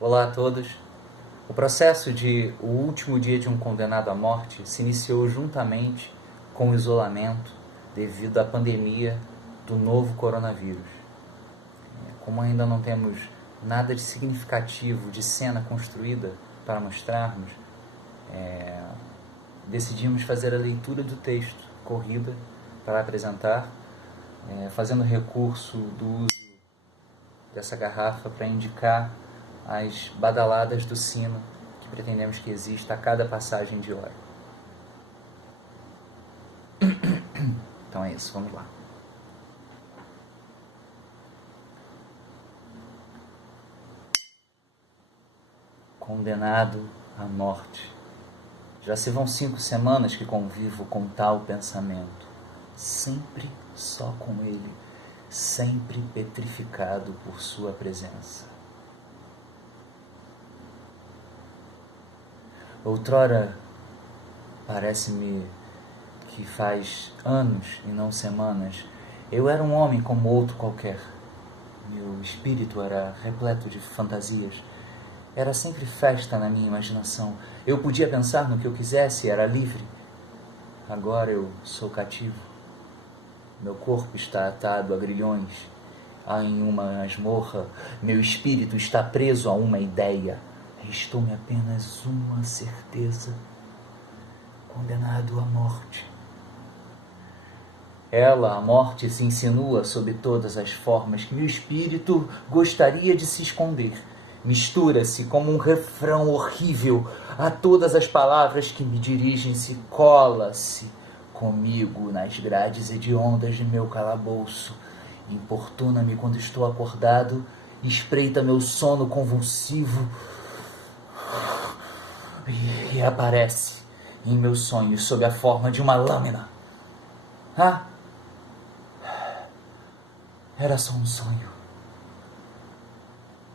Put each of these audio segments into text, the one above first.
Olá a todos. O processo de o último dia de um condenado à morte se iniciou juntamente com o isolamento devido à pandemia do novo coronavírus. Como ainda não temos nada de significativo de cena construída para mostrarmos, decidimos fazer a leitura do texto corrida para apresentar, fazendo recurso do uso dessa garrafa para indicar as badaladas do sino que pretendemos que exista a cada passagem de hora. Então é isso, vamos lá. Condenado à morte. Já se vão 5 semanas que convivo com tal pensamento, sempre só com ele, sempre petrificado por sua presença. Outrora, parece-me que faz anos e não semanas, eu era um homem como outro qualquer. Meu espírito era repleto de fantasias. Era sempre festa na minha imaginação. Eu podia pensar no que eu quisesse, era livre. Agora eu sou cativo. Meu corpo está atado a grilhões. Em uma masmorra, meu espírito está preso a uma ideia. Restou-me apenas uma certeza: condenado à morte. Ela, a morte, se insinua sob todas as formas que meu espírito gostaria de se esconder. Mistura-se como um refrão horrível a todas as palavras que me dirigem-se, cola-se comigo nas grades hediondas de meu calabouço, importuna-me quando estou acordado, espreita meu sono convulsivo e aparece em meus sonhos sob a forma de uma lâmina. Era só um sonho.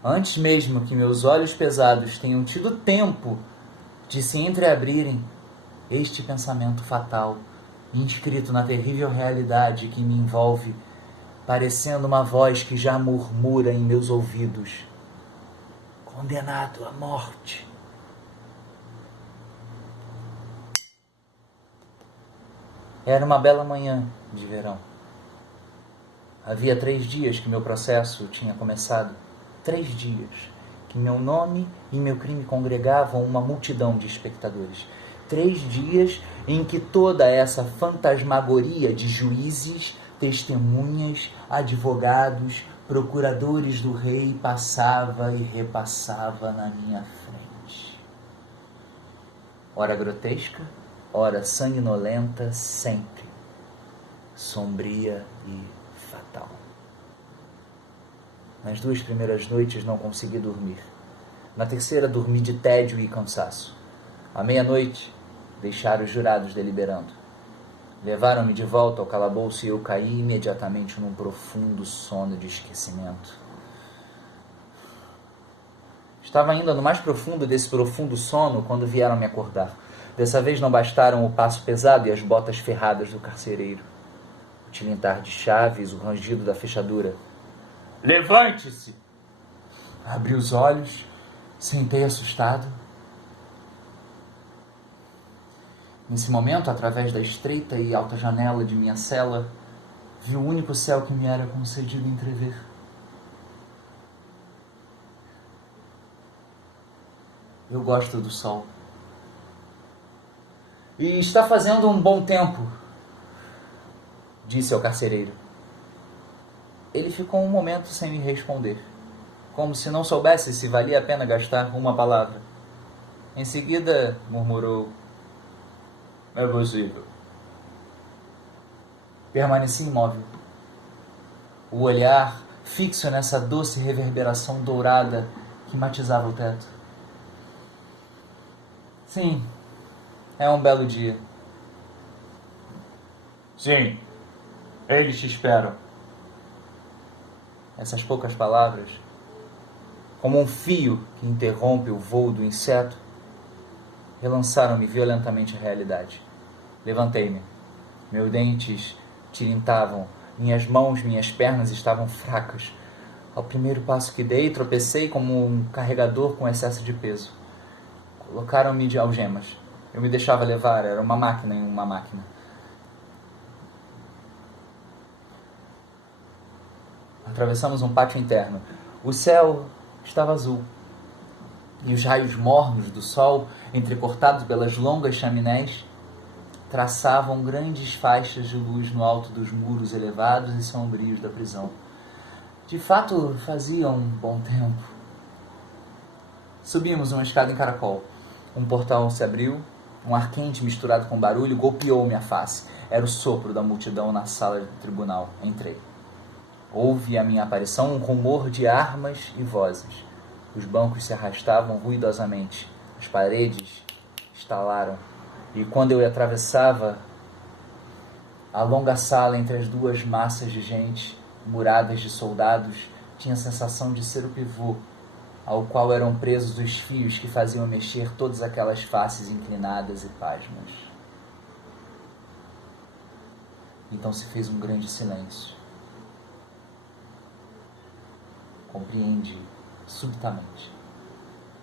Antes mesmo que meus olhos pesados tenham tido tempo de se entreabrirem, este pensamento fatal, inscrito na terrível realidade que me envolve, parecendo uma voz que já murmura em meus ouvidos: condenado à morte. Era uma bela manhã de verão. Havia 3 dias que meu processo tinha começado. 3 dias que meu nome e meu crime congregavam uma multidão de espectadores. 3 dias em que toda essa fantasmagoria de juízes, testemunhas, advogados, procuradores do rei passava e repassava na minha frente. Ora grotesca, ora sanguinolenta, sempre sombria e fatal. Nas 2 primeiras noites não consegui dormir. Na terceira dormi de tédio e cansaço. À meia-noite, deixaram os jurados deliberando. Levaram-me de volta ao calabouço e eu caí imediatamente num profundo sono de esquecimento. Estava ainda no mais profundo desse profundo sono quando vieram me acordar. Dessa vez não bastaram o passo pesado e as botas ferradas do carcereiro, o tilintar de chaves, o rangido da fechadura. Levante-se! Abri os olhos, sentei assustado. Nesse momento, através da estreita e alta janela de minha cela, vi o único céu que me era concedido entrever. Eu gosto do sol. E está fazendo um bom tempo, disse ao carcereiro. Ele ficou um momento sem me responder, como se não soubesse se valia a pena gastar uma palavra. Em seguida, murmurou: é possível. Permaneci imóvel, o olhar fixo nessa doce reverberação dourada que matizava o teto. Sim, é um belo dia. Sim, eles te esperam. Essas poucas palavras, como um fio que interrompe o voo do inseto, relançaram-me violentamente a realidade. Levantei-me. Meus dentes tilintavam, minhas mãos, minhas pernas estavam fracas. Ao primeiro passo que dei, tropecei como um carregador com excesso de peso. Colocaram-me de algemas. Eu me deixava levar, era uma máquina em uma máquina. Atravessamos um pátio interno. O céu estava azul. E os raios mornos do sol, entrecortados pelas longas chaminés, traçavam grandes faixas de luz no alto dos muros elevados e sombrios da prisão. De fato, fazia um bom tempo. Subimos uma escada em caracol. Um portal se abriu. Um ar quente misturado com barulho golpeou minha face. Era o sopro da multidão na sala do tribunal. Entrei. Houve à minha aparição um rumor de armas e vozes. Os bancos se arrastavam ruidosamente. As paredes estalaram. E quando eu atravessava a longa sala entre as duas massas de gente, muradas de soldados, tinha a sensação de ser o pivô, ao qual eram presos os fios que faziam mexer todas aquelas faces inclinadas e pasmas. Então se fez um grande silêncio. Compreendi subitamente,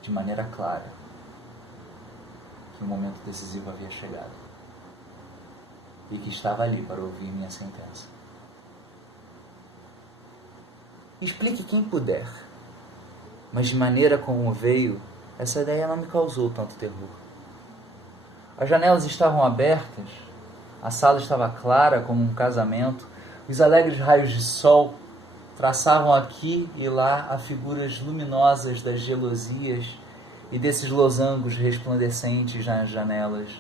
de maneira clara, que o momento decisivo havia chegado e que estava ali para ouvir minha sentença. Explique quem puder, mas de maneira como veio, essa ideia não me causou tanto terror. As janelas estavam abertas, a sala estava clara como um casamento, os alegres raios de sol traçavam aqui e lá as figuras luminosas das gelosias e desses losangos resplandecentes nas janelas.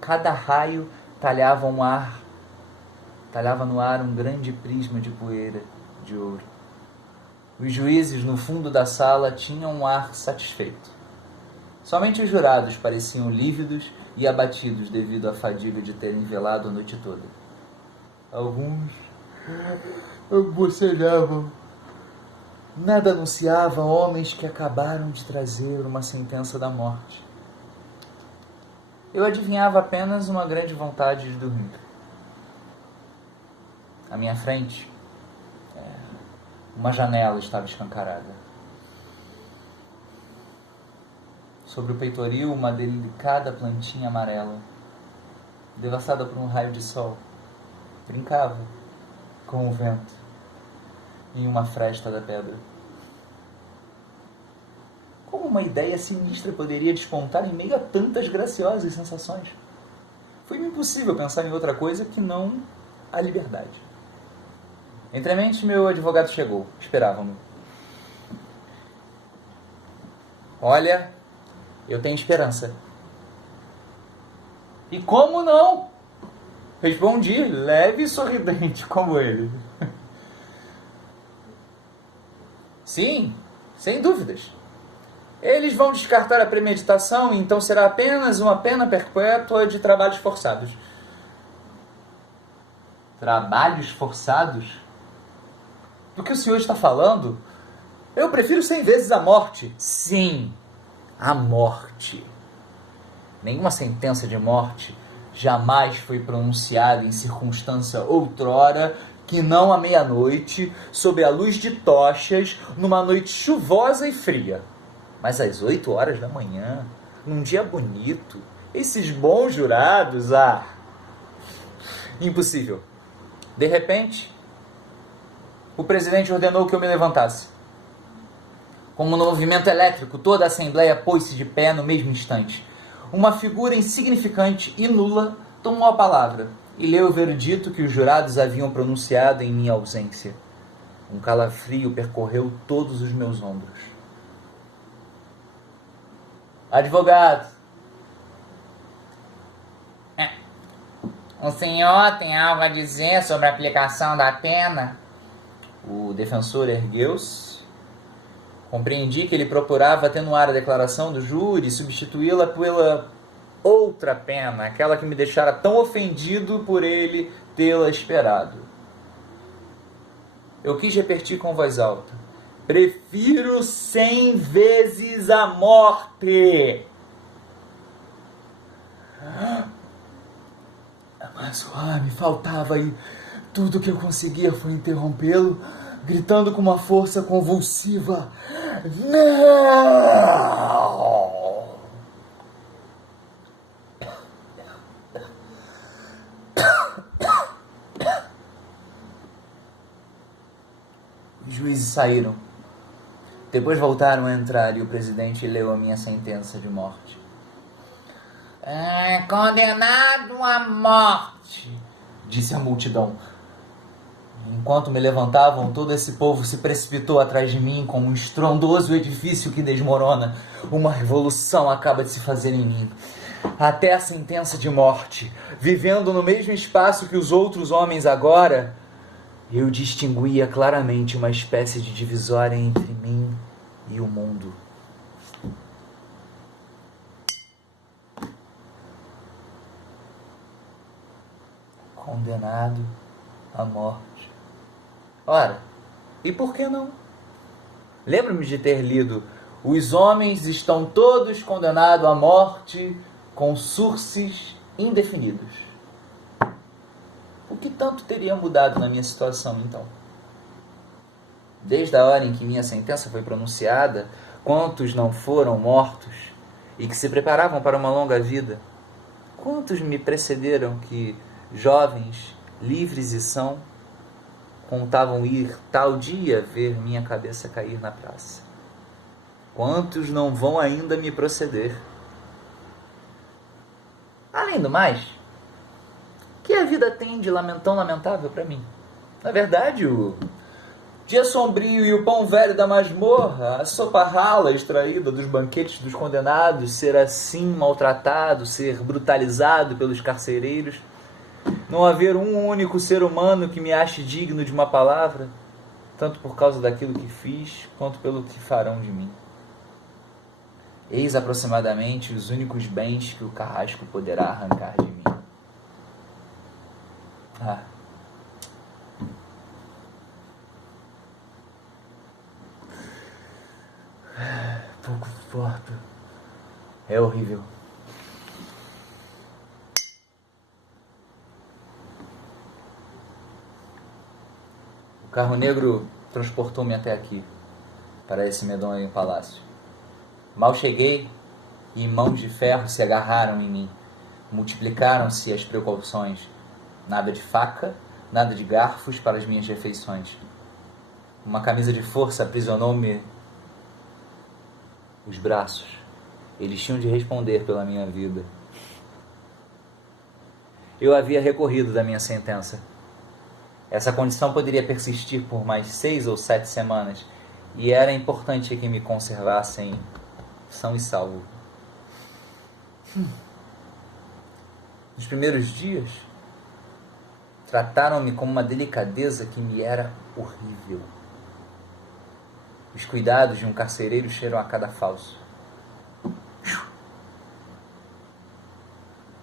Cada raio talhava no ar um grande prisma de poeira de ouro. Os juízes no fundo da sala tinham um ar satisfeito. Somente os jurados pareciam lívidos e abatidos devido à fadiga de terem velado a noite toda. Alguns bocejavam. Nada anunciava homens que acabaram de trazer uma sentença da morte. Eu adivinhava apenas uma grande vontade de dormir. À minha frente, uma janela estava escancarada. Sobre o peitoril, uma delicada plantinha amarela, devastada por um raio de sol, brincava com o vento em uma fresta da pedra. Como uma ideia sinistra poderia despontar em meio a tantas graciosas sensações? Foi-me impossível pensar em outra coisa que não a liberdade. Entre mentes, meu advogado chegou. Esperava-me. Olha, eu tenho esperança. E como não? Respondi, leve e sorridente como ele. Sim, sem dúvidas. Eles vão descartar a premeditação, e então será apenas uma pena perpétua de trabalhos forçados. Trabalhos forçados? Do que o senhor está falando? Eu prefiro 100 vezes a morte. Sim, a morte. Nenhuma sentença de morte jamais foi pronunciada em circunstância outrora que não à meia-noite, sob a luz de tochas, numa noite chuvosa e fria. Mas às 8 horas da manhã, num dia bonito, esses bons jurados, impossível. De repente, o presidente ordenou que eu me levantasse. Como no movimento elétrico, toda a Assembleia pôs-se de pé no mesmo instante. Uma figura insignificante e nula tomou a palavra e leu o veredito que os jurados haviam pronunciado em minha ausência. Um calafrio percorreu todos os meus ombros. Advogado. O senhor tem algo a dizer sobre a aplicação da pena? O defensor ergueu-se. Compreendi que ele procurava atenuar a declaração do júri e substituí-la pela outra pena, aquela que me deixara tão ofendido por ele tê-la esperado. Eu quis repetir com voz alta: prefiro 100 vezes a morte. Mas me faltava, e tudo que eu conseguia foi interrompê-lo, gritando com uma força convulsiva: não! Os juízes saíram. Depois voltaram a entrar e o presidente leu a minha sentença de morte. Condenado à morte, disse a multidão. Enquanto me levantavam, todo esse povo se precipitou atrás de mim como um estrondoso edifício que desmorona. Uma revolução acaba de se fazer em mim. Até a sentença de morte, vivendo no mesmo espaço que os outros homens agora, eu distinguia claramente uma espécie de divisória entre mim e o mundo. Condenado à morte. Ora, e por que não? Lembro-me de ter lido: os homens estão todos condenados à morte com surces indefinidos. O que tanto teria mudado na minha situação, então? Desde a hora em que minha sentença foi pronunciada, quantos não foram mortos e que se preparavam para uma longa vida? Quantos me precederam que, jovens, livres e são, contavam ir tal dia ver minha cabeça cair na praça? Quantos não vão ainda me proceder? Além do mais, que a vida tem de tão lamentável para mim? Na verdade, o dia sombrio e o pão velho da masmorra, a sopa rala extraída dos banquetes dos condenados, ser assim maltratado, ser brutalizado pelos carcereiros, não haver um único ser humano que me ache digno de uma palavra, tanto por causa daquilo que fiz, quanto pelo que farão de mim. Eis aproximadamente os únicos bens que o carrasco poderá arrancar de mim. Pouco suporto. É horrível. O carro negro transportou-me até aqui, para esse medonho palácio. Mal cheguei e mãos de ferro se agarraram em mim. Multiplicaram-se as precauções. Nada de faca, nada de garfos para as minhas refeições. Uma camisa de força aprisionou-me os braços. Eles tinham de responder pela minha vida. Eu havia recorrido da minha sentença. Essa condição poderia persistir por mais 6 ou 7 semanas, e era importante que me conservassem são e salvo. Nos primeiros dias, trataram-me com uma delicadeza que me era horrível. Os cuidados de um carcereiro cheiram a cadafalso.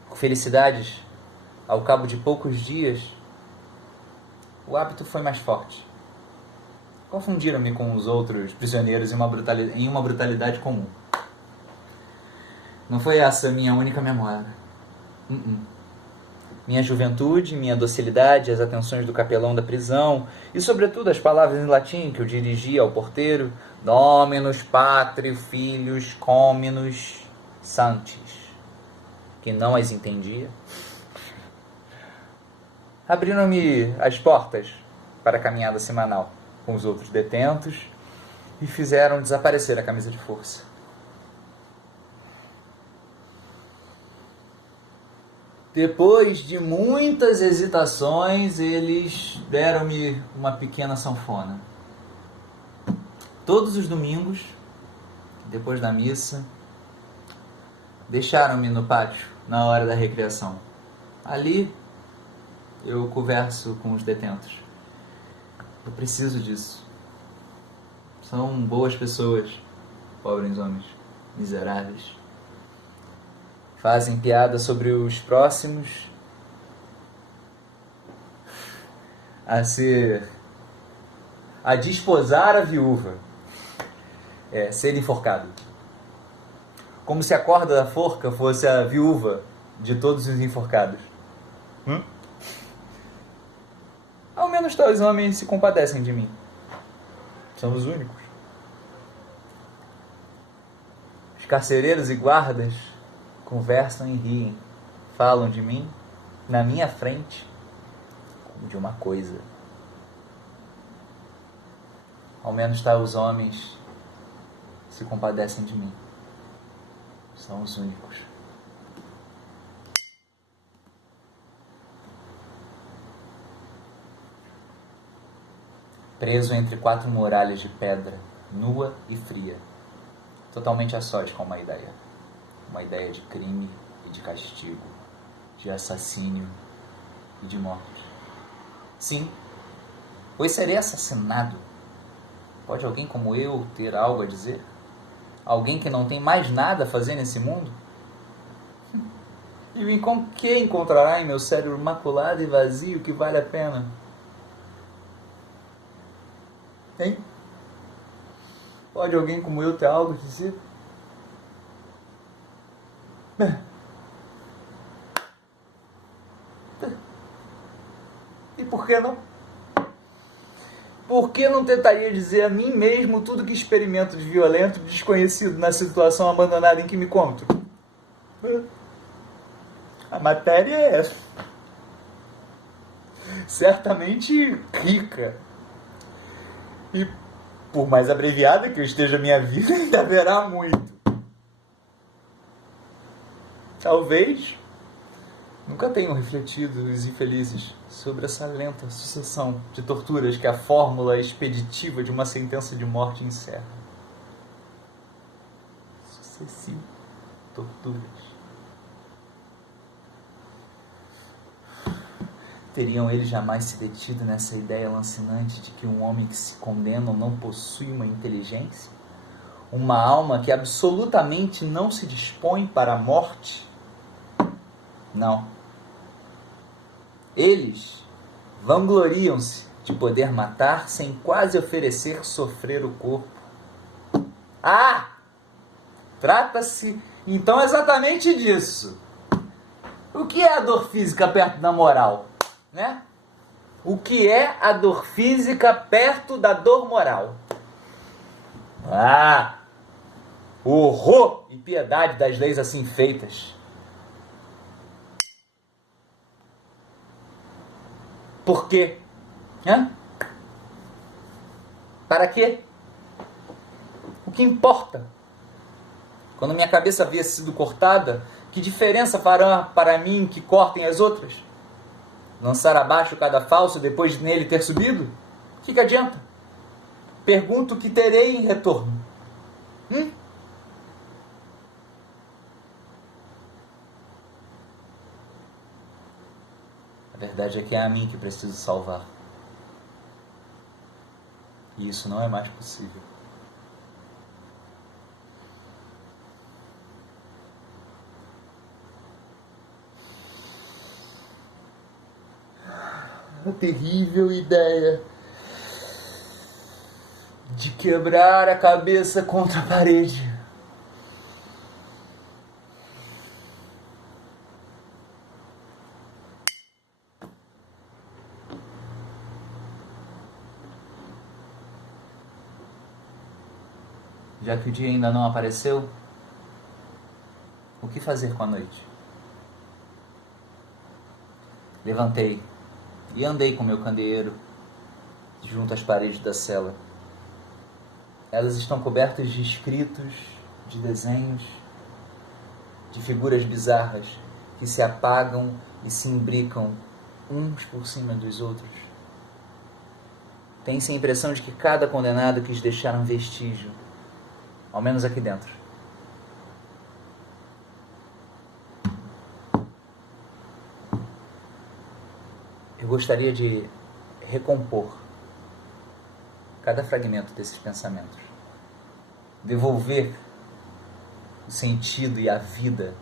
Por felicidades, ao cabo de poucos dias, o hábito foi mais forte. Confundiram-me com os outros prisioneiros em uma brutalidade comum. Não foi essa a minha única memória. Minha juventude, minha docilidade, as atenções do capelão da prisão e, sobretudo, as palavras em latim que eu dirigia ao porteiro: Dominus Patri Filius Cominus Sanctis, que não as entendia. Abriram-me as portas para a caminhada semanal com os outros detentos e fizeram desaparecer a camisa de força. Depois de muitas hesitações, eles deram-me uma pequena sanfona. Todos os domingos, depois da missa, deixaram-me no pátio na hora da recreação. Ali, eu converso com os detentos. Eu preciso disso. São boas pessoas, pobres homens, miseráveis. Fazem piada sobre os próximos a desposar a viúva, ser enforcado. Como se a corda da forca fosse a viúva de todos os enforcados. Ao menos tais homens se compadecem de mim. São os únicos. Os carcereiros e guardas conversam e riem. Falam de mim, na minha frente, como de uma coisa. Ao menos os homens se compadecem de mim. São os únicos. Preso entre 4 muralhas de pedra, nua e fria, totalmente a sós com uma ideia. Uma ideia de crime e de castigo, de assassínio e de morte. Sim, pois serei assassinado. Pode alguém como eu ter algo a dizer? Alguém que não tem mais nada a fazer nesse mundo? E o que encontrará em meu cérebro maculado e vazio que vale a pena? Hein? Pode alguém como eu ter algo a dizer? E por que não? Por que não tentaria dizer a mim mesmo tudo que experimento de violento, desconhecido na situação abandonada em que me encontro? A matéria é certamente rica. E por mais abreviada que eu esteja a minha vida, ainda haverá muito. Talvez nunca tenham refletido os infelizes sobre essa lenta sucessão de torturas que a fórmula expeditiva de uma sentença de morte encerra. Sucessivas torturas. Teriam eles jamais se detido nessa ideia lancinante de que um homem que se condena não possui uma inteligência? Uma alma que absolutamente não se dispõe para a morte? Não. Eles vangloriam-se de poder matar sem quase oferecer sofrer o corpo. Ah! Trata-se então exatamente disso. O que é a dor física perto da moral? Né? O que é a dor física perto da dor moral? Ah! O horror e piedade das leis assim feitas. Por quê? Hã? Para quê? O que importa? Quando minha cabeça havia sido cortada, que diferença fará para mim que cortem as outras? Lançar abaixo cada falso depois de nele ter subido? O que adianta? Pergunto o que terei em retorno. A verdade é que é a mim que preciso salvar. E isso não é mais possível. A terrível ideia de quebrar a cabeça contra a parede. Já que o dia ainda não apareceu, o que fazer com a noite? Levantei e andei com meu candeeiro junto às paredes da cela. Elas estão cobertas de escritos, de desenhos, de figuras bizarras que se apagam e se imbricam uns por cima dos outros. Tem-se a impressão de que cada condenado quis deixar um vestígio, ao menos aqui dentro. Eu gostaria de recompor cada fragmento desses pensamentos, devolver o sentido e a vida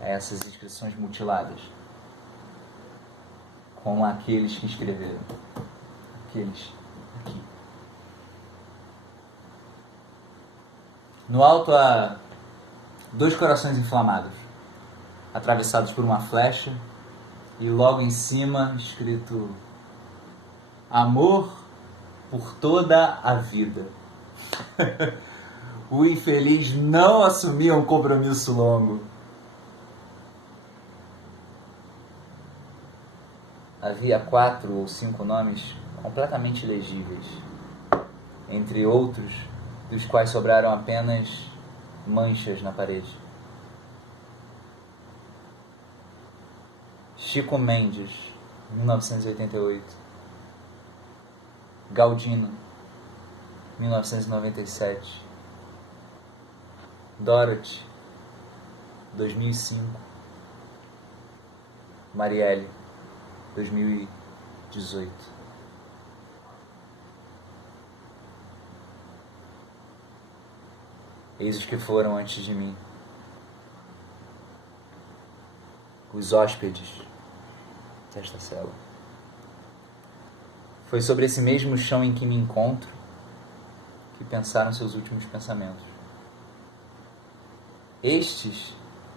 a essas inscrições mutiladas, como aqueles que escreveram, aqueles aqui. No alto há 2 corações inflamados, atravessados por uma flecha, e logo em cima escrito amor por toda a vida. O infeliz não assumia um compromisso longo. Havia 4 ou 5 nomes completamente legíveis, entre outros, dos quais sobraram apenas manchas na parede. Chico Mendes, 1988. Galdino, 1997. Dorothy, 2005. Marielle, 2018. Eis os que foram antes de mim. Os hóspedes desta cela. Foi sobre esse mesmo chão em que me encontro que pensaram seus últimos pensamentos. Estes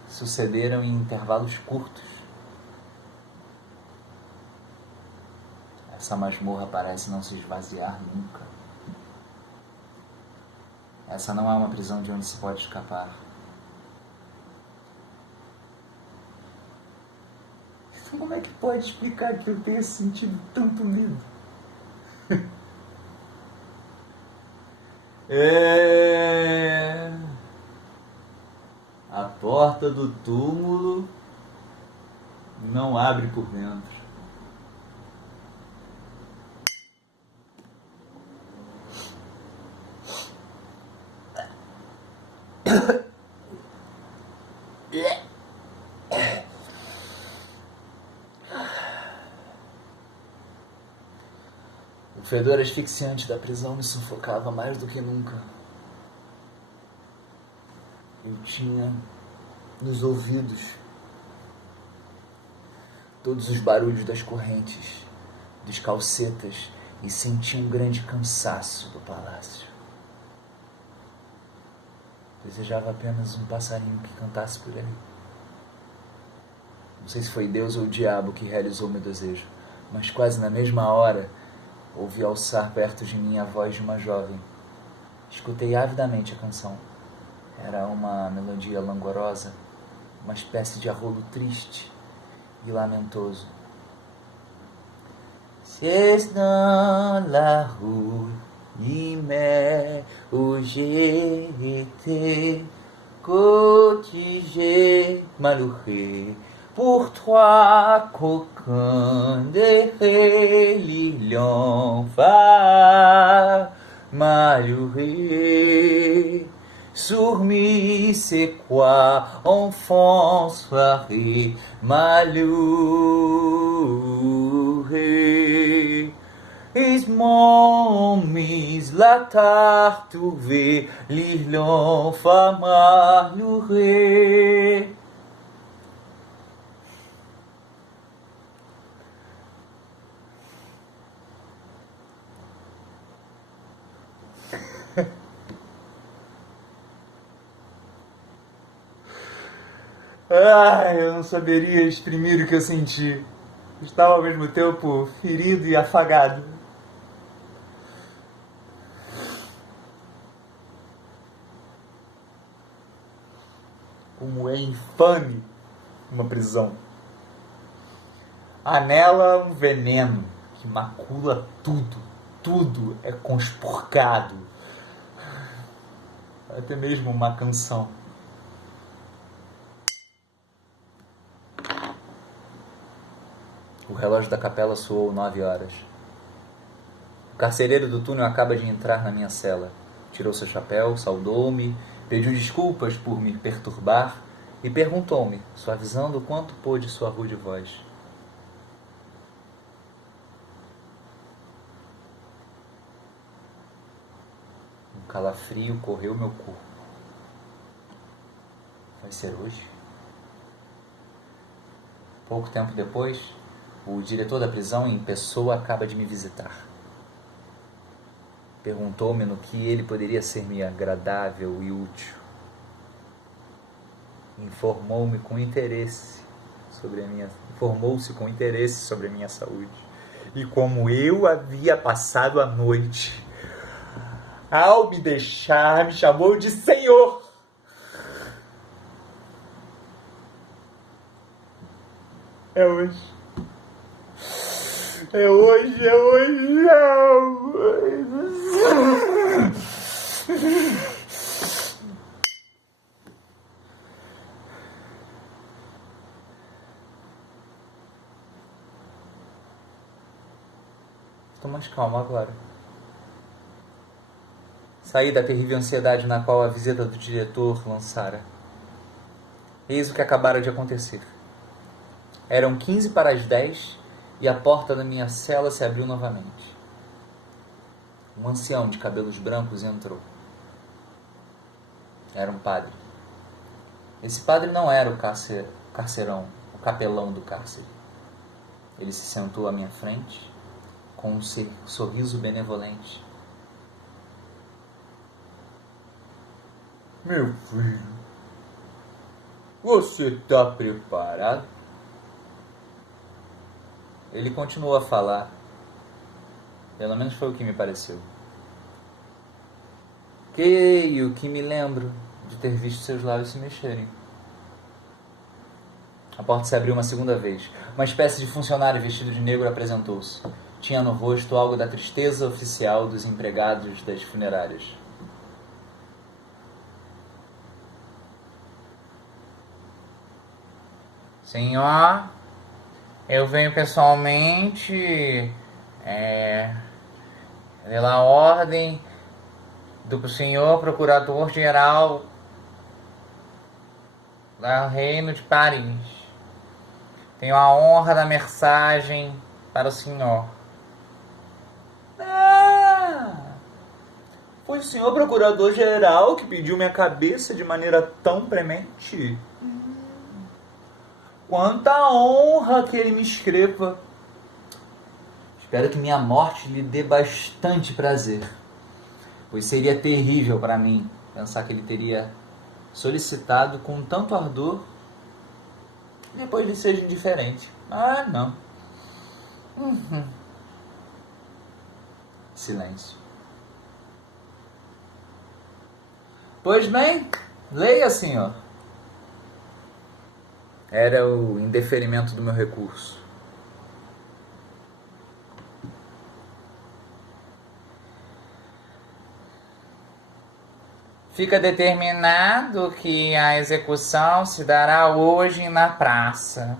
sucederam em intervalos curtos. Essa masmorra parece não se esvaziar nunca. Essa não é uma prisão de onde se pode escapar. Então como é que pode explicar que eu tenha sentido tanto medo? A porta do túmulo não abre por dentro. O fedor asfixiante da prisão me sufocava mais do que nunca. Eu tinha nos ouvidos todos os barulhos das correntes, dos calcetas, e sentia um grande cansaço do palácio. Desejava apenas um passarinho que cantasse por aí. Não sei se foi Deus ou o diabo que realizou meu desejo, mas quase na mesma hora ouvi alçar perto de mim a voz de uma jovem. Escutei avidamente a canção. Era uma melodia langorosa, uma espécie de arrolo triste e lamentoso. C'est dans la rue, mais où j'ai été, que j'ai malheureux. Pour toi, qu'aucun des lions va malheureux. Surmis, c'est quoi, enfant soirée, malheureux. Is mon mis la tartouvé, l'îlon fa malheureux. Ai, eu não saberia exprimir o que eu senti. Estava ao mesmo tempo ferido e afagado. Como é infame uma prisão. Há nela um veneno que macula tudo. Tudo é conspurcado. Até mesmo uma canção. O relógio da capela soou 9 horas. O carcereiro do túnel acaba de entrar na minha cela. Tirou seu chapéu, saudou-me, pediu desculpas por me perturbar e perguntou-me, suavizando o quanto pôde sua rude voz. Um calafrio correu meu corpo. Vai ser hoje? Pouco tempo depois, o diretor da prisão em pessoa acaba de me visitar. Perguntou-me no que ele poderia ser-me agradável e útil. Informou-se com interesse sobre a minha saúde e como eu havia passado a noite. Ao me deixar, me chamou de Senhor. É hoje. É hoje, é hoje, é hoje. Estou mais calmo agora. Saí da terrível ansiedade na qual a visita do diretor lançara. Eis o que acabara de acontecer. Eram 15 para as 10 e a porta da minha cela se abriu novamente. Um ancião de cabelos brancos entrou. Era um padre. Esse padre não era o carcerão, o capelão do cárcere. Ele se sentou à minha frente com um sorriso benevolente. Meu filho, você está preparado? Ele continuou a falar. Pelo menos foi o que me pareceu. Creio que me lembro de ter visto seus lábios se mexerem. A porta se abriu uma segunda vez. Uma espécie de funcionário vestido de negro apresentou-se. Tinha no rosto algo da tristeza oficial dos empregados das funerárias. Senhor, eu venho pessoalmente pela ordem do senhor procurador-geral do Reino de Paris. Tenho a honra da mensagem para o senhor. Foi o senhor procurador-geral que pediu minha cabeça de maneira tão premente? Quanta honra que ele me escreva. Espero que minha morte lhe dê bastante prazer, pois seria terrível para mim pensar que ele teria solicitado com tanto ardor e depois lhe seja indiferente. Ah, não. Silêncio. Pois bem, leia, senhor. Era o indeferimento do meu recurso. Fica determinado que a execução se dará hoje na praça.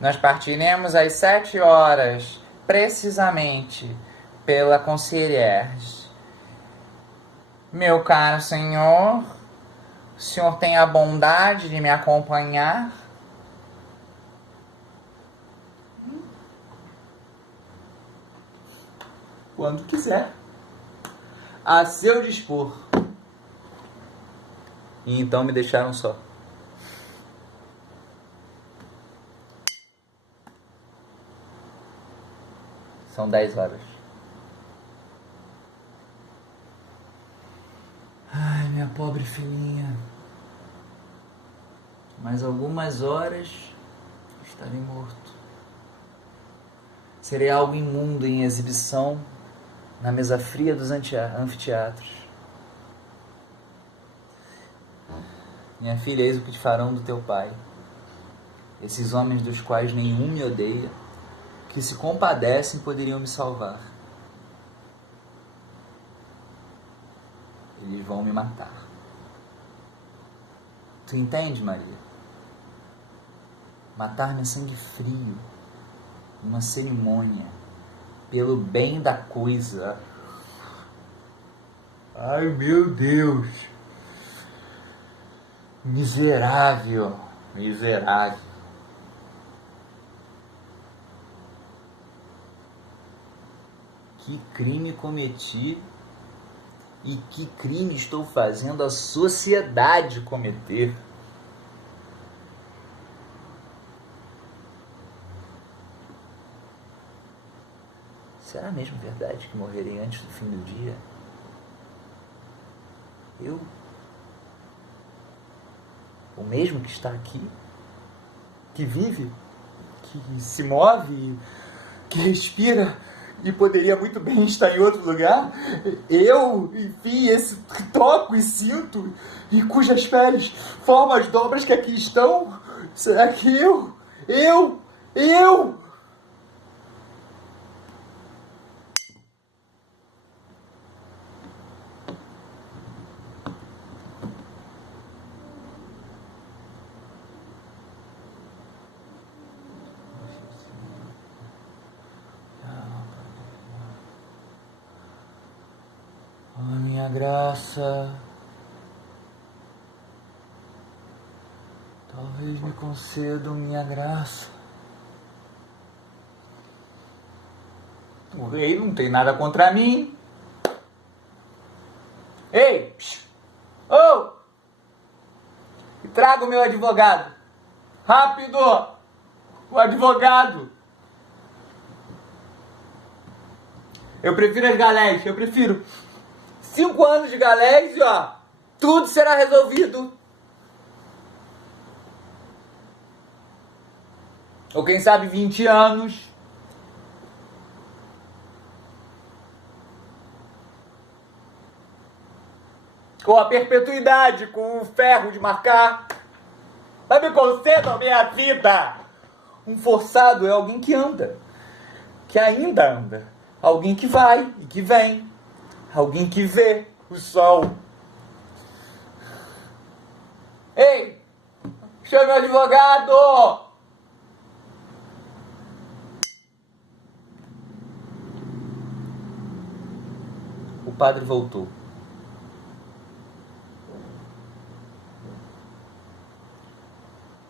Nós partiremos às 7 horas, precisamente, pela concierge. Meu caro senhor, o senhor tem a bondade de me acompanhar? Quando quiser. A seu dispor. E então me deixaram só. São 10 horas. Ai, minha pobre filhinha. Mais algumas horas estarei morto. Serei algo imundo em exibição na mesa fria dos anfiteatros. Minha filha, eis o que te farão do teu pai. Esses homens dos quais nenhum me odeia, que se compadecem, poderiam me salvar. Eles vão me matar. Tu entende, Maria? Matar-me a sangue frio, uma cerimônia, pelo bem da coisa. Ai, meu Deus! Miserável, miserável. Que crime cometi e que crime estou fazendo a sociedade cometer? Será mesmo verdade que morrerei antes do fim do dia? Eu? O mesmo que está aqui? Que vive? Que se move? que respira e poderia muito bem estar em outro lugar, enfim, toco e sinto, e cujas peles formam as dobras que aqui estão, será que eu... Oh, minha graça, talvez me concedam minha graça. O rei não tem nada contra mim. Ei! Oh! Traga o meu advogado. Rápido! O advogado! Eu prefiro as galés, eu prefiro 5 anos de galés e ó, tudo será resolvido. Ou quem sabe 20 anos. Com a perpetuidade, com o ferro de marcar. Mas me concedam a minha vida. Um forçado é alguém que anda, que ainda anda. Alguém que vai e que vem. Alguém que vê o sol. Ei! Chame o advogado! O padre voltou.